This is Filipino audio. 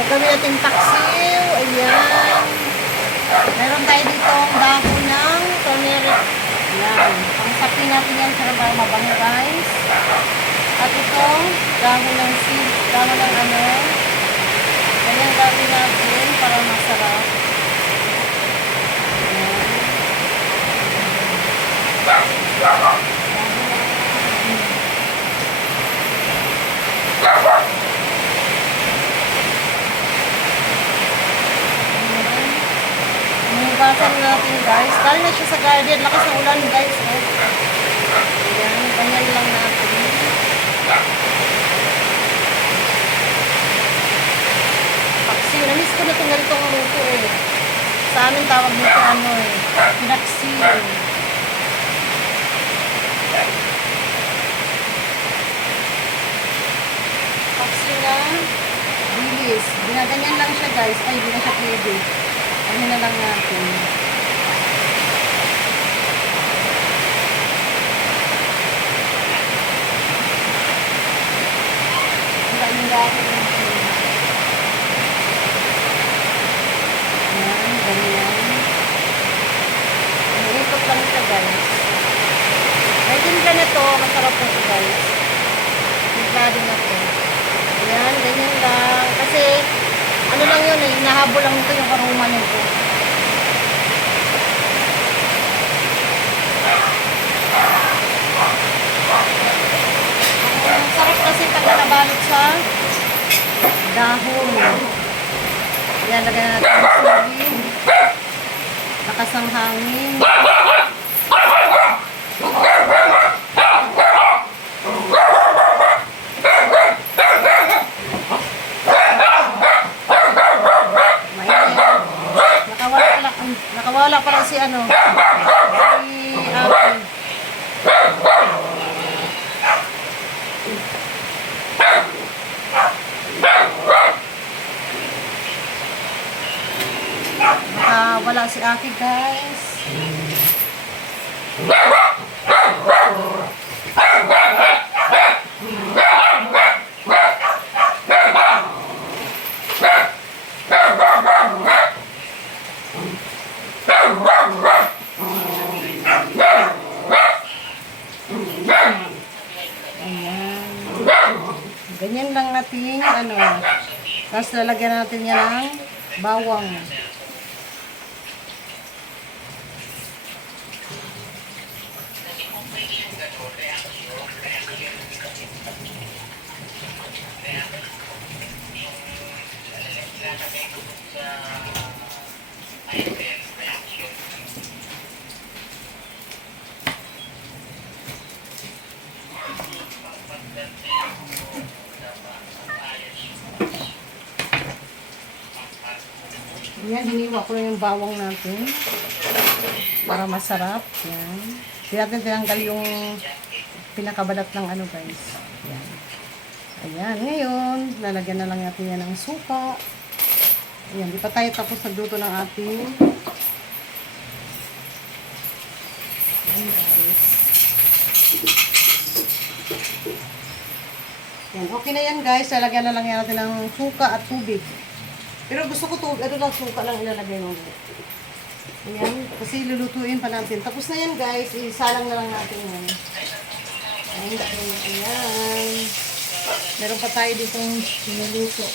Gagawin natin taksiw. Ayan. Meron tayo dito ang dahon ng turmeric. Ayan. Pangsapin natin yan para para mabango guys. At ito, dahon ng seed, dahon ng ano. Ganyan gagawin natin para masarap. Ayan. Hinugasan natin guys. Galing na siya sa garden. Lakas ng ulan guys. Oh. Ayan, ganyan lang natin. Paksi. Namiss ko na itong ganitong luto eh. Sa amin tawag nito ano eh. Pinaksi eh. Paksi na bilis. Ginaganyan lang siya guys. Ay, hindi na siya. Ano na lang natin. Wala yung dahil natin. Ayan, ganyan. Iikot lang siya guys. May timpla na to, masarap na to guys. Din na. Ayan, ganyan lang. Kasi, nahabol lang ito yung karuma nito. Ang sarap kasi pag nakabalot sa dahon. Yan, lagyan na natin ang sili. Lakas ng hangin. Nakawala pala si ano. Si Ate. Baka wala si Aki guys. Ayan. Ganyan lang natin, ano, tapos lalagyan natin yan ng bawang. Yan, hiniwa ko lang yung bawang natin. Para masarap. Yan. Hindi natin tinanggal yung pinakabalat ng ano guys. Yan. Ayan. Ngayon, lalagyan na lang natin yan ng suka. Ayan. Di pa tayo tapos nagluto ng ating Ayan guys. Yan. Okay na yan guys. Lalagyan na lang natin ng suka at tubig. Pero gusto ko to, ano lang, suka lang ilalagay mo. Ayan, kasi lulutuin pa natin. Tapos na yan guys, isalang na lang natin yan. Ayan, ayan. Meron pa tayo ditong niluluto.